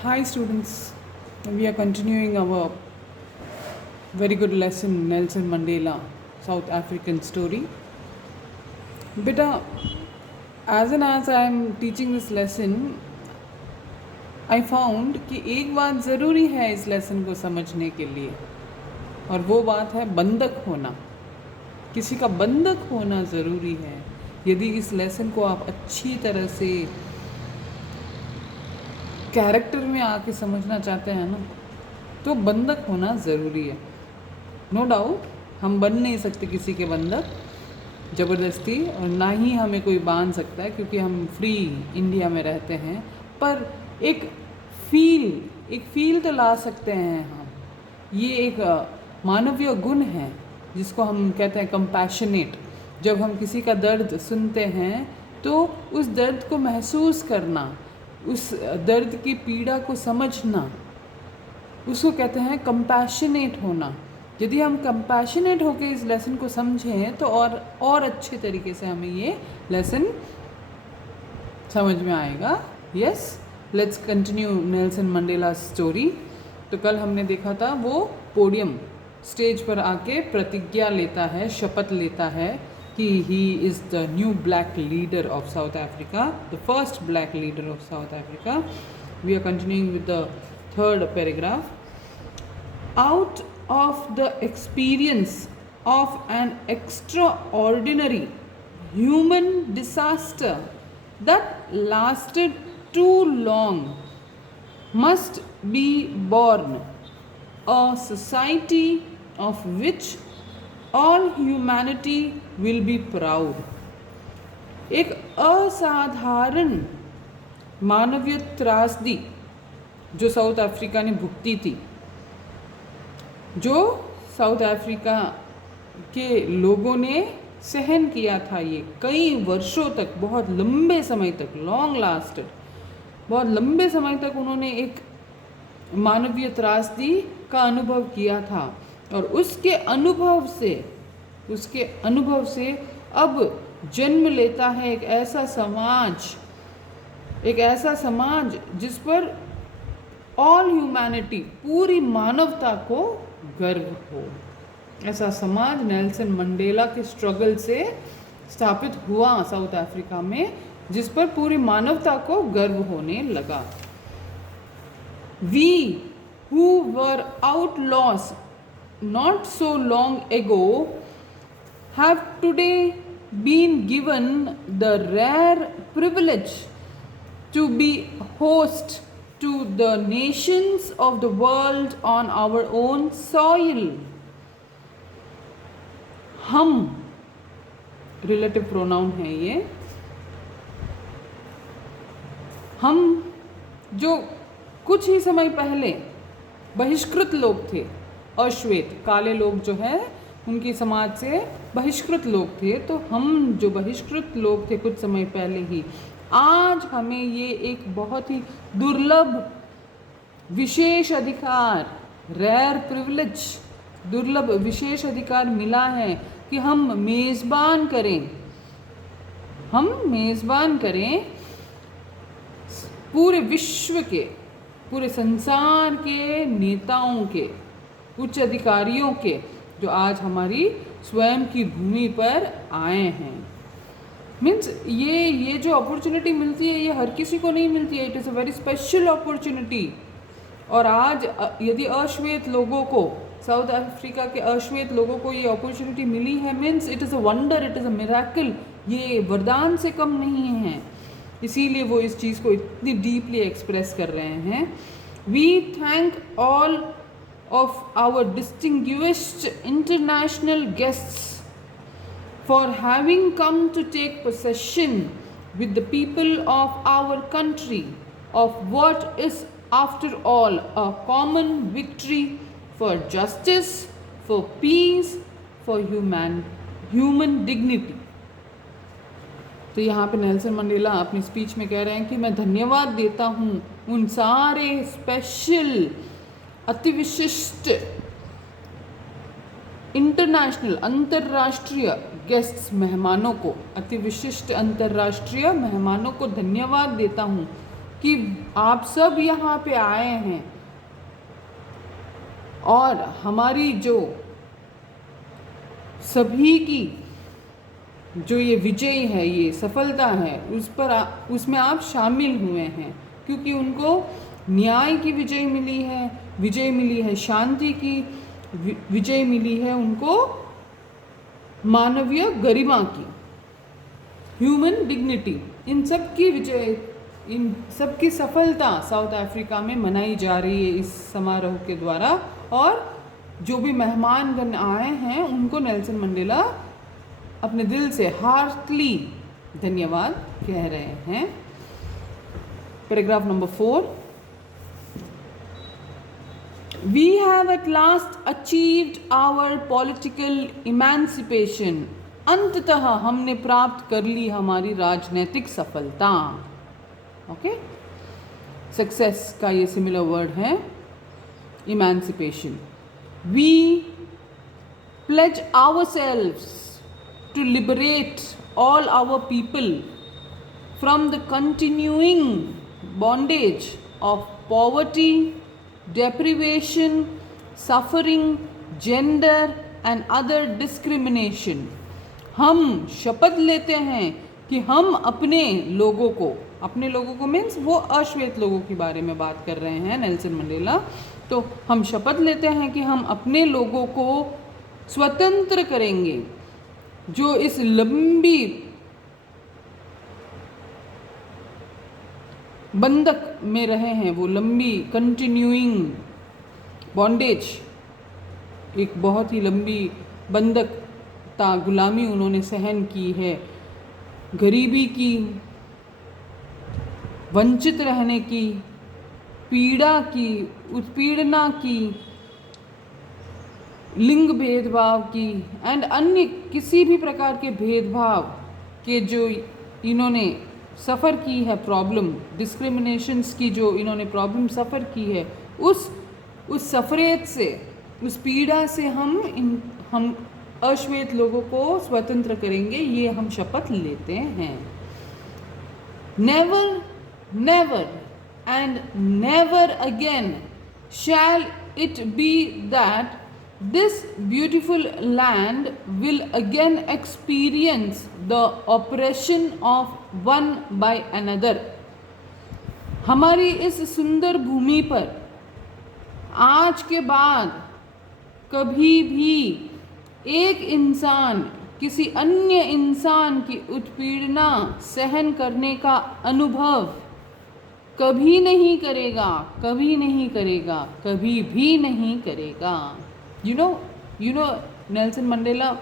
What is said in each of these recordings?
Hi students, we are continuing our very good lesson Nelson Mandela, South African story. Beta, as I am teaching this lesson, I found कि एक बात ज़रूरी है इस lesson को समझने के लिए, और वो बात है बंधक होना. किसी का बंधक होना ज़रूरी है. यदि इस लेसन को आप अच्छी तरह से कैरेक्टर में आके समझना चाहते हैं ना, तो बंधक होना ज़रूरी है. नो डाउट हम बन नहीं सकते किसी के बंधक ज़बरदस्ती, और ना ही हमें कोई बांध सकता है क्योंकि हम फ्री इंडिया में रहते हैं. पर एक फील तो ला सकते हैं हम. ये एक मानवीय गुण है जिसको हम कहते हैं कंपैशनेट. जब हम किसी का दर्द सुनते हैं तो उस दर्द को महसूस करना, उस दर्द की पीड़ा को समझना, उसको कहते हैं कंपैशनेट होना. यदि हम कंपैशनेट होकर इस लेसन को समझें तो और अच्छे तरीके से हमें ये लेसन समझ में आएगा. Yes, let's continue Nelson Mandela story. तो कल हमने देखा था वो पोडियम स्टेज पर आके प्रतिज्ञा लेता है, शपथ लेता है कि he is the new black leader of South Africa, the first black leader of South Africa. We are continuing with the third paragraph. Out of the experience of an extraordinary human disaster that lasted too long must be born a society of which all humanity will be proud. एक असाधारण मानवीय त्रासदी जो south Africa ने भुगती थी, जो south Africa के लोगों ने सहन किया था. ये कई वर्षों तक, बहुत लंबे समय तक, लॉन्ग लास्टेड, बहुत लंबे समय तक उन्होंने एक मानवीय त्रासदी का अनुभव किया था. और उसके अनुभव से अब जन्म लेता है एक ऐसा समाज जिस पर ऑल ह्यूमैनिटी, पूरी मानवता को गर्व हो. ऐसा समाज नेल्सन मंडेला के स्ट्रगल से स्थापित हुआ साउथ अफ्रीका में, जिस पर पूरी मानवता को गर्व होने लगा. We who were outlaws not so long ago have today been given the rare privilege to be host to the nations of the world on our own soil. हम रिलेटिव प्रोनाउन है ये. हम जो कुछ ही समय पहले बहिष्कृत लोग थे, अश्वेत, काले लोग जो है उनकी समाज से बहिष्कृत लोग थे, तो हम जो बहिष्कृत लोग थे कुछ समय पहले ही, आज हमें ये एक बहुत ही दुर्लभ विशेष अधिकार, रेयर प्रिविलेज, दुर्लभ विशेष अधिकार मिला है कि हम मेज़बान करें पूरे विश्व के, पूरे संसार के नेताओं के, उच्च अधिकारियों के, जो आज हमारी स्वयं की भूमि पर आए हैं. मीन्स ये जो अपॉर्चुनिटी मिलती है ये हर किसी को नहीं मिलती है. It is a very special opportunity. और आज यदि अश्वेत लोगों को, साउथ अफ्रीका के अश्वेत लोगों को ये अपॉर्चुनिटी मिली है, means it is a wonder, it is a miracle. ये वरदान से कम नहीं है. इसीलिए वो इस चीज़ को इतनी डीपली एक्सप्रेस कर रहे हैं. We thank all of our distinguished international guests for having come to take possession with the people of our country of what is after all a common victory for justice, for peace, for human dignity. तो यहाँ पे Nelson Mandela अपनी speech में कह रहे हैं कि मैं धन्यवाद देता हूँ उन सारे स्पेशल, अति विशिष्ट, इंटरनेशनल, अंतर्राष्ट्रीय गेस्ट्स, मेहमानों को, अति विशिष्ट अंतर्राष्ट्रीय मेहमानों को धन्यवाद देता हूँ कि आप सब यहाँ पे आए हैं और हमारी जो सभी की जो ये विजय है, ये सफलता है, उसमें आप शामिल हुए हैं, क्योंकि उनको न्याय की विजय मिली है शांति की विजय मिली है, उनको मानवीय गरिमा की, ह्यूमन डिग्निटी, इन सब की विजय, इन सब की सफलता साउथ अफ्रीका में मनाई जा रही है इस समारोह के द्वारा। और जो भी मेहमानगण आए हैं उनको नेल्सन मंडेला अपने दिल से हार्टली धन्यवाद कह रहे हैं। Paragraph number 4, We have at last achieved our political emancipation. अंततः हमने प्राप्त कर ली हमारी राजनीतिक सफलता। ओके, सक्सेस का ये सिमिलर वर्ड है emancipation. We pledge ourselves to liberate all our people from the continuing bondage of poverty, deprivation, suffering, gender and other discrimination. हम शपथ लेते हैं कि हम अपने लोगों को मीन्स वो अश्वेत लोगों के बारे में बात कर रहे हैं नेल्सन मंडेला। तो हम शपथ लेते हैं कि हम अपने लोगों को स्वतंत्र करेंगे, जो इस लंबी बंधक में रहे हैं, वो लंबी कंटिन्यूइंग बॉन्डेज, एक बहुत ही लंबी बंधकता, गुलामी उन्होंने सहन की है, गरीबी की, वंचित रहने की, पीड़ा की, उत्पीड़ना की, लिंग भेदभाव की एंड अन्य किसी भी प्रकार के भेदभाव के जो इन्होंने सफ़र की है, प्रॉब्लम डिस्क्रिमिनेशंस की जो इन्होंने प्रॉब्लम सफ़र की है, उस सफ़रेत से, उस पीड़ा से हम अश्वेत लोगों को स्वतंत्र करेंगे, ये हम शपथ लेते हैं। Never never and never again shall it be that this beautiful land will again experience the oppression of one by another. हमारी इस सुंदर भूमि पर आज के बाद कभी भी एक इंसान किसी अन्य इंसान की उत्पीड़ना सहन करने का अनुभव कभी नहीं करेगा, कभी नहीं करेगा, कभी भी नहीं करेगा। यू नो नेल्सन मंडेला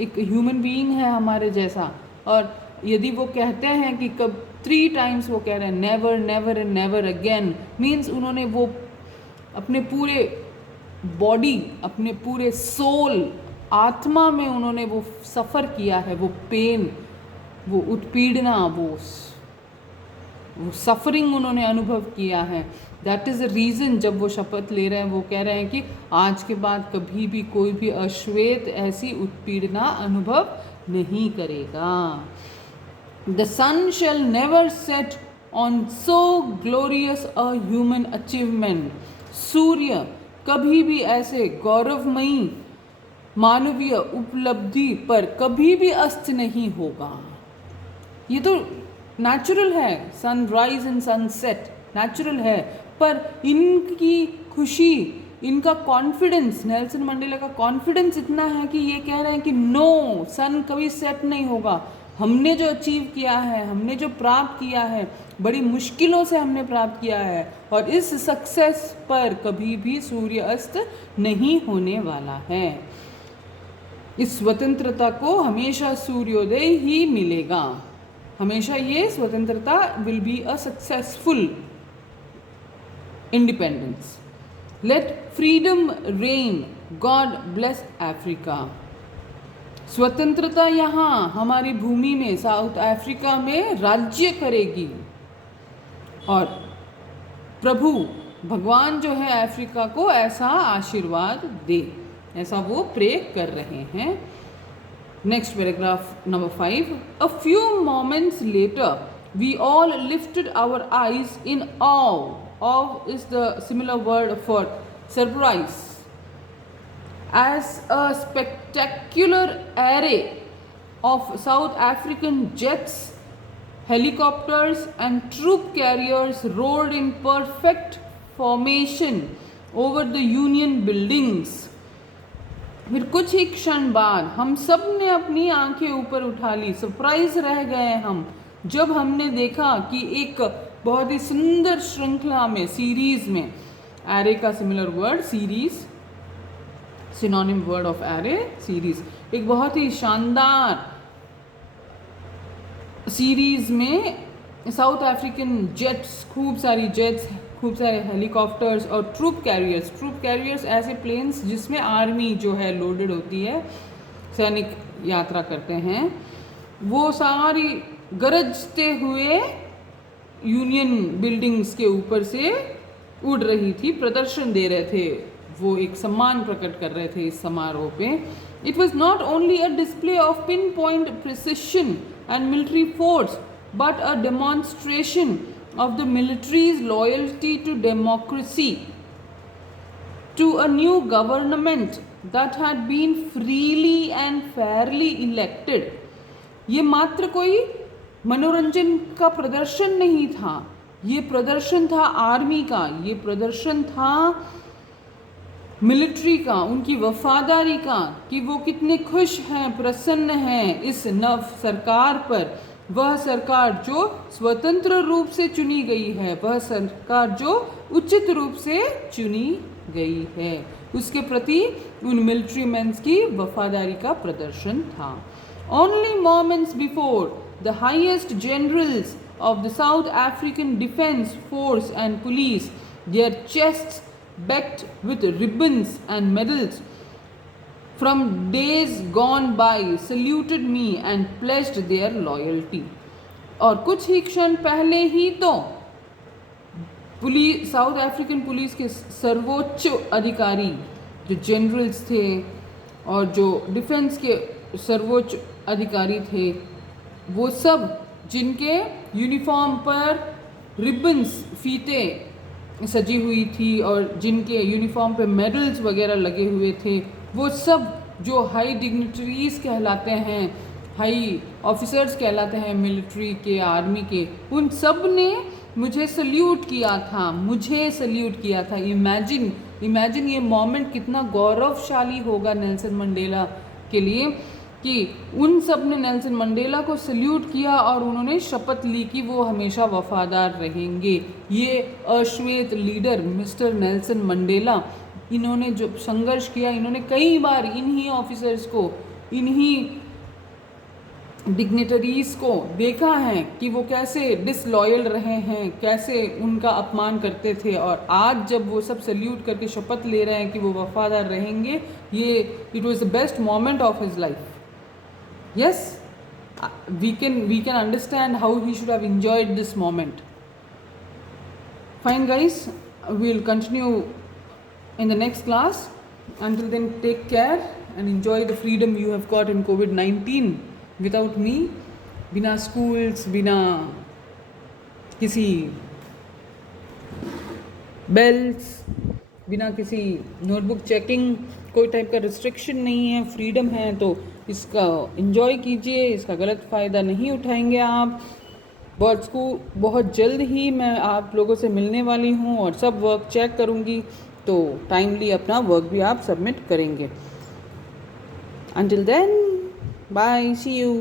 एक ह्यूमन बीइंग है हमारे जैसा, और यदि वो कहते हैं कि कब 3 टाइम्स वो कह रहे हैं never never and never again, means उन्होंने वो अपने पूरे बॉडी, अपने पूरे सोल, आत्मा में उन्होंने वो सफ़र किया है, वो पेन, वो उत्पीड़ना, वो सफरिंग उन्होंने अनुभव किया है। दैट इज़ द रीज़न जब वो शपथ ले रहे हैं, वो कह रहे हैं कि आज के बाद कभी भी कोई भी अश्वेत ऐसी उत्पीड़ना अनुभव नहीं करेगा। The sun shall never set on so glorious a human achievement. सूर्य कभी भी ऐसे गौरवमयी मानवीय उपलब्धि पर कभी भी अस्त नहीं होगा। ये तो नेचुरल है, सनराइज एंड सनसेट नेचुरल है, पर इनकी खुशी, इनका कॉन्फिडेंस, नेल्सन मंडेला का कॉन्फिडेंस इतना है कि ये कह रहे हैं कि नो, सन कभी सेट नहीं होगा। हमने जो अचीव किया है, हमने जो प्राप्त किया है, बड़ी मुश्किलों से हमने प्राप्त किया है, और इस सक्सेस पर कभी भी सूर्य अस्त नहीं होने वाला है। इस स्वतंत्रता को हमेशा सूर्योदय ही मिलेगा, हमेशा ये स्वतंत्रता will be a successful independence. Let freedom reign, God bless Africa. स्वतंत्रता यहाँ हमारी भूमि में, साउथ अफ्रीका में राज्य करेगी, और प्रभु भगवान जो है अफ्रीका को ऐसा आशीर्वाद दे, ऐसा वो प्रे कर रहे हैं। Next paragraph number 5। A few moments later We all lifted our eyes in awe. Awe is the similar word for surprise. As a spectacular array of South African jets, helicopters, and troop carriers roared in perfect formation over the Union buildings. फिर कुछ ही क्षण बाद हम सब ने अपनी आंखें ऊपर उठा ली. सरप्राइज रह गए हम जब हमने देखा कि एक बहुत ही सुंदर श्रृंखला में, सीरीज में, एरे का similar word series, synonym word of array series, एक बहुत ही शानदार सीरीज में साउथ अफ्रीकन जेट्स, खूब सारी जेट्स, खूब सारे हेलीकॉप्टर्स और ट्रूप कैरियर्स ऐसे प्लेन्स जिसमें आर्मी जो है लोडेड होती है, सैनिक यात्रा करते हैं, वो सारी गरजते हुए यूनियन बिल्डिंग्स के ऊपर से उड़ रही थी, प्रदर्शन दे रहे थे, वो एक सम्मान प्रकट कर रहे थे इस समारोह पे. It was not only a display of pin point precision and military force but a demonstration of the military's loyalty to democracy, to a new government that had been freely and fairly elected. ये मात्र कोई मनोरंजन का प्रदर्शन नहीं था, ये प्रदर्शन था आर्मी का, ये प्रदर्शन था मिलिट्री का, उनकी वफादारी का, कि वो कितने खुश हैं, प्रसन्न हैं इस नव सरकार पर. वह सरकार जो स्वतंत्र रूप से चुनी गई है, वह सरकार जो उचित रूप से चुनी गई है, उसके प्रति उन मिलिट्री मेंस की वफादारी का प्रदर्शन था. Only moments before, the highest generals of the South African Defence Force and Police, their chests becked with ribbons and medals, from days gone by, saluted me and pledged their loyalty. और कुछ ही क्षण पहले ही तो police, south African police के सर्वोच्च अधिकारी जो generals थे और जो डिफेंस के सर्वोच्च अधिकारी थे, वो सब जिनके यूनिफॉर्म पर रिबन्स, फीते सजी हुई थी और जिनके यूनिफॉर्म पे मेडल्स वगैरह लगे हुए थे, वो सब जो हाई डिग्निटरीज कहलाते हैं, हाई ऑफिसर्स कहलाते हैं मिलिट्री के, आर्मी के, उन सब ने मुझे सल्यूट किया था. इमेजिन ये मोमेंट कितना गौरवशाली होगा नेल्सन मंडेला के लिए कि उन सब ने नेल्सन मंडेला को सल्यूट किया और उन्होंने शपथ ली कि वो हमेशा वफादार रहेंगे. ये अश्वेत लीडर मिस्टर नेल्सन मंडेला, इन्होंने जो संघर्ष किया, इन्होंने कई बार इन्हीं ऑफिसर्स को, इन्हीं डिग्निटरीज को देखा है कि वो कैसे डिसलॉयल रहे हैं, कैसे उनका अपमान करते थे, और आज जब वो सब सल्यूट करके शपथ ले रहे हैं कि वो वफादार रहेंगे, ये it was the best moment of his life. Yes, we can understand how he should have enjoyed this moment. Fine guys, we will continue in the next class. Until then, take care and enjoy the freedom you have got in COVID-19 without me. बिना schools, बिना किसी bells, बिना किसी notebook checking, कोई type का restriction नहीं है, freedom है, तो इसका enjoy कीजिए, इसका गलत फ़ायदा नहीं उठाएंगे आप. बहुत जल्द ही मैं आप लोगों से मिलने वाली हूँ और सब वर्क चेक करूँगी, तो टाइमली अपना वर्क भी आप सबमिट करेंगे. Until then, bye, see you.